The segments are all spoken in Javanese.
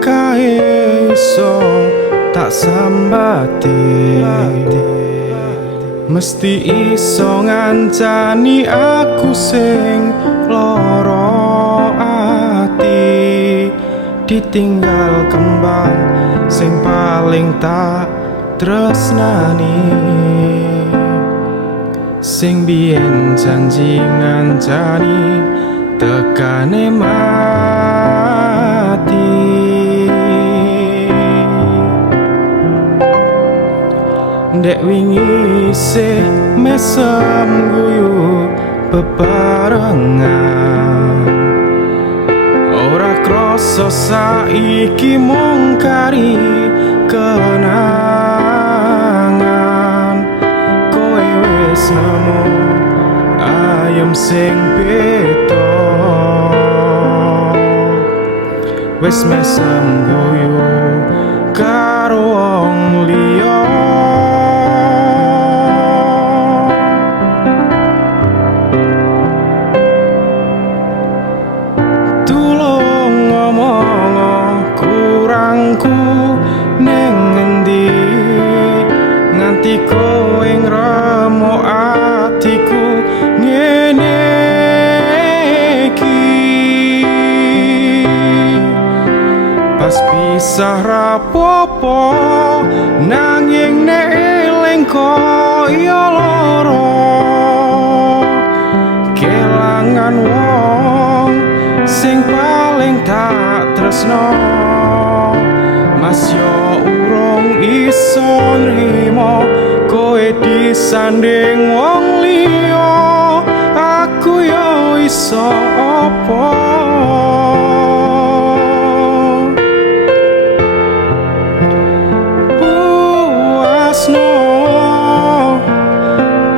kae iso tak sambati, mesti iso ngancani aku sing loro ati, ditinggal kembang sing paling tak tresnani, sing biyen janji ngancani tekane mati. Dek wingi isih mesem guyu bebarengan, ora krasa saiki mung kari kenangan. Kowe wis nemu ayem sing beda, wis mesem guyu karo wong liya. Tulung ngomong kurangku ning ngendi, nganti kowe ngremuk atiku ngene iki. Pas pisah rapopo nanging nek eling koyo loro, kelangan wong sing paling tak tresno. Mas yo urung iso nrimo kowe disanding wong liya, aku yo iso apa? Puasno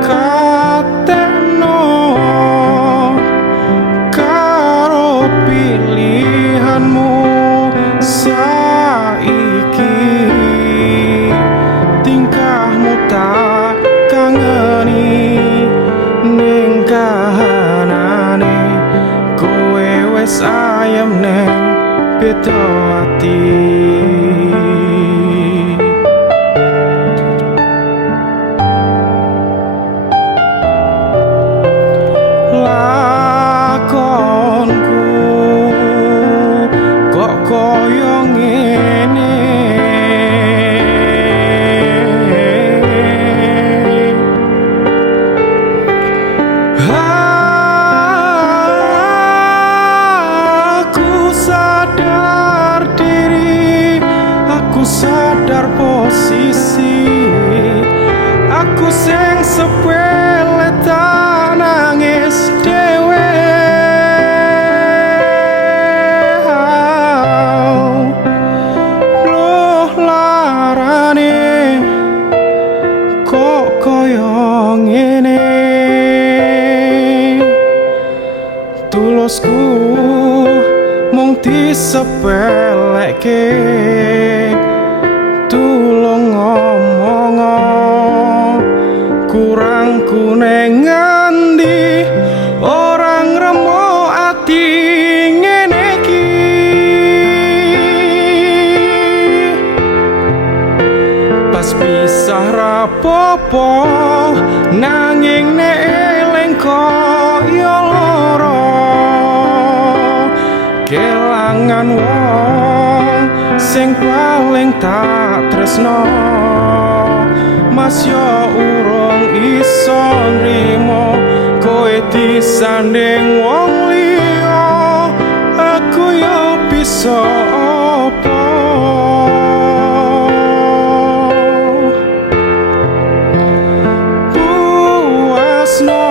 katekno karo pilihanmu saiki, tingkahmu tak kangeni ning kahanane, kowe wis ayem neng beda ati. Lakonku kok koyo ngene, aku sadar diri, aku sadar posisi, aku sing sepele tak nangis dhewe. Loh larane kok koyo ngene, tulusku mung disepelekke. Tulung ngomong kurangku neng ngendi, orang remuk ati ngene iki. Pas pisah rapopo nanging nek eling koyo loro, kelangan wong sing paling tak tresno. Mas yo urung iso nrimo kowe disanding wong liya, aku yo bisa apa? Puasno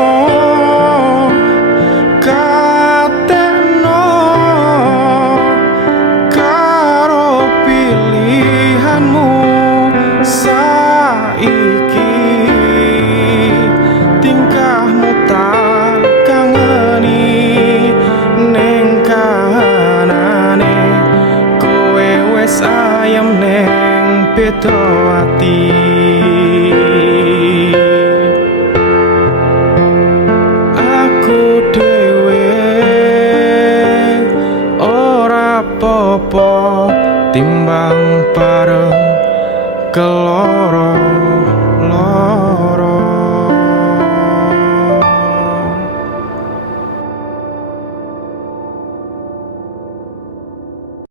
katekno karo pilihanmu saiki, tingkahmu tak kangeni ning kahanane, kowe wis ayem neng beda ati. Aku dhewe ora apa-apa timbang bareng keloro.